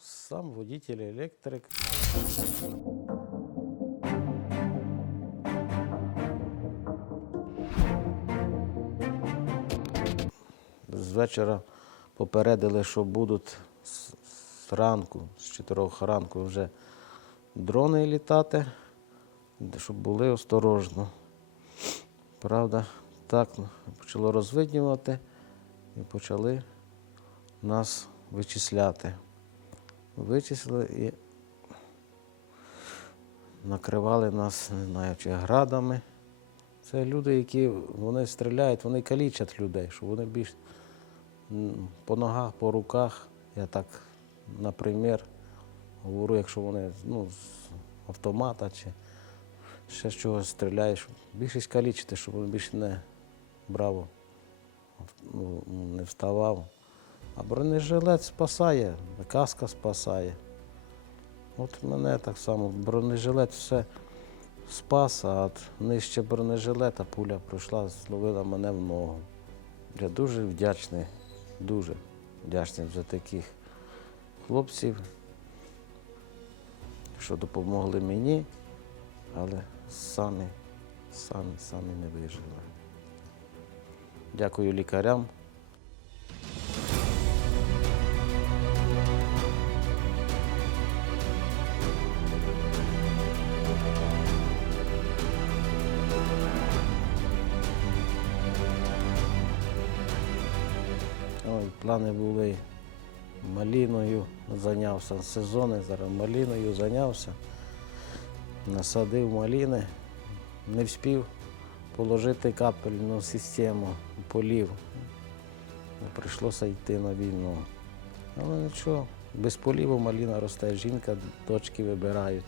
Сам водитель, електрик. З вечора попередили, що будуть з ранку, з 4 ранку вже дрони літати, щоб були осторожно. Правда, так почало розвиднювати і почали нас вичисляти. Вичислили і накривали нас, не знаю, чи градами. Це люди, які вони стріляють, вони калічать людей, що вони більш по ногах, по руках. Я так, наприклад, говорю, якщо вони ну, з автомата чи ще з чогось стріляють, щоб більшість калічити, щоб він більше не брав, ну, не вставав. А бронежилет спасає, каска спасає. От мене так само, бронежилет все спас, а от нижче бронежилета пуля пройшла, зловила мене в ногу. Я дуже вдячний, дуже вдячний за таких хлопців, що допомогли мені, але самі, самі, самі не вижили. Дякую лікарям. Плани були маліною, зайнявся сезони, зараз маліною зайнявся, насадив маліни, не встиг положити капельну систему полів. Прийшлося йти на війну. Але нічого, без поліву маліна росте, жінка, дочки вибирають.